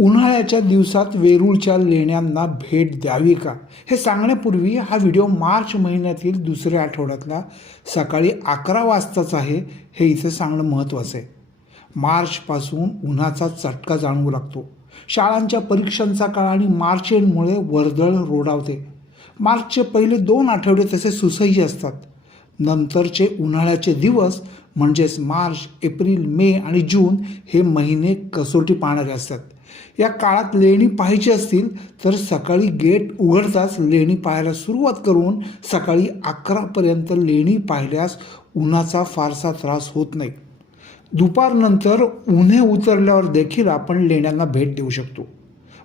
उन्हाळ्याच्या दिवसात वेरूळच्या लेण्यांना भेट द्यावी का हे सांगण्यापूर्वी हा व्हिडिओ मार्च महिन्यातील दुसऱ्या आठवड्यातला सकाळी 11 वाजताच आहे हे इथं सांगणं महत्त्वाचं आहे. मार्चपासून उन्हाचा चटका जाणवू लागतो. शाळांच्या परीक्षांचा काळ आणि मार्च एंडमुळे वर्दळ रोडावते. मार्चचे पहिले 2 आठवडे तसे सुसह्य असतात. नंतरचे उन्हाळ्याचे दिवस म्हणजेच मार्च, एप्रिल, मे आणि जून हे महिने कसोटी पाहणारे असतात. या काळात लेणी पाहायची असतील तर सकाळी गेट उघडताच लेणी पाहायला सुरुवात करून सकाळी 11पर्यंत लेणी पाहिल्यास उन्हाचा फारसा त्रास होत नाही. दुपारनंतर उन्हे उतरल्यावर देखील आपण लेण्यांना भेट देऊ शकतो.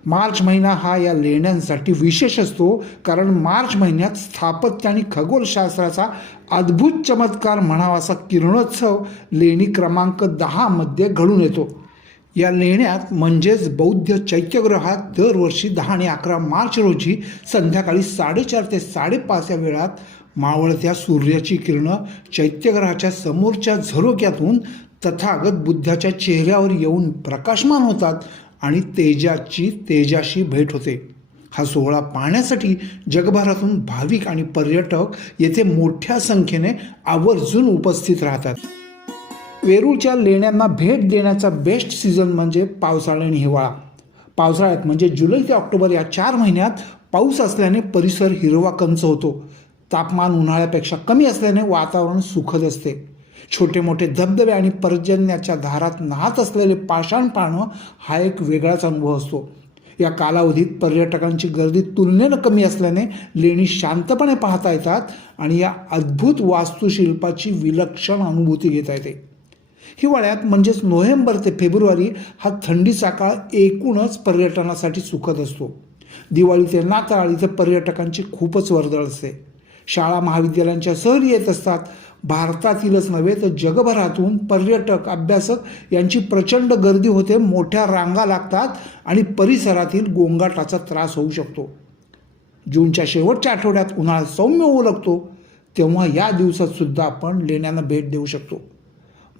मार्च महिना हा या लेण्यांसाठी विशेष असतो, कारण मार्च महिन्यात स्थापत्य आणि खगोलशास्त्राचा अद्भुत चमत्कार म्हणावासा किरणोत्सव लेणी क्रमांक 10 मध्ये घडून येतो. या लेण्यात म्हणजेच बौद्ध चैत्यगृहात दरवर्षी 10 आणि 11 मार्च रोजी संध्याकाळी 4:30 ते 5:30 या वेळात मावळत्या सूर्याची किरणं चैत्यगृहाच्या समोरच्या झरोक्यातून तथागत बुद्धाच्या चेहऱ्यावर येऊन प्रकाशमान होतात आणि तेजाशी भेट होते. हा सोहळा पाहण्यासाठी जगभरातून भाविक आणि पर्यटक येथे मोठ्या संख्येने आवर्जून उपस्थित राहतात. वेरूळच्या लेण्यांना भेट देण्याचा बेस्ट सीझन म्हणजे पावसाळा आणि हिवाळा. पावसाळ्यात म्हणजे जुलै ते ऑक्टोबर या 4 महिन्यात पाऊस असल्याने परिसर हिरवा कंच होतो. तापमान उन्हाळ्यापेक्षा कमी असल्याने वातावरण सुखद असते. छोटे मोठे धबधबे आणि पर्जन्याच्या धारात नाहत असलेले पाषाण पाहणं हा एक वेगळाच अनुभव असतो. या कालावधीत पर्यटकांची गर्दी तुलनेनं कमी असल्याने लेणी शांतपणे पाहता येतात आणि या अद्भुत वास्तुशिल्पाची विलक्षण अनुभूती घेता येते. हिवाळ्यात म्हणजेच नोव्हेंबर ते फेब्रुवारी हा थंडीचा काळ एकूणच पर्यटनासाठी सुखद असतो. दिवाळी ते नाताळ इथं पर्यटकांची खूपच वर्दळ असते. शाळा महाविद्यालयांच्या सहली येत असतात. भारतातीलच नव्हे तर जगभरातून पर्यटक, अभ्यासक यांची प्रचंड गर्दी होते. मोठ्या रांगा लागतात आणि परिसरातील गोंगाटाचा त्रास होऊ शकतो. जूनच्या शेवटच्या आठवड्यात उन्हाळा सौम्य होऊ लागतो, तेव्हा या दिवसात सुद्धा आपण लेण्यांना भेट देऊ शकतो.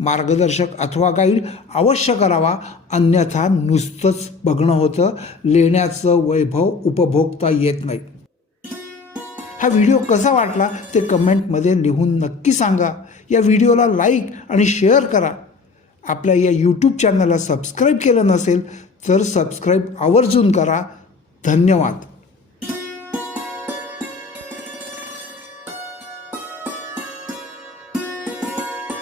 मार्गदर्शक अथवा गाईड अवश्य करावा, अन्यथा नुसतंच बघणं होतं, लेण्याचं वैभव उपभोगता येत नाही. हा व्हिडिओ कसा वाटला ते कमेंटमध्ये लिहून नक्की सांगा. या व्हिडिओला लाईक आणि शेअर करा. आपल्या या यूट्यूब चॅनलला सबस्क्राईब केलं नसेल तर सबस्क्राईब आवर्जून करा. धन्यवाद.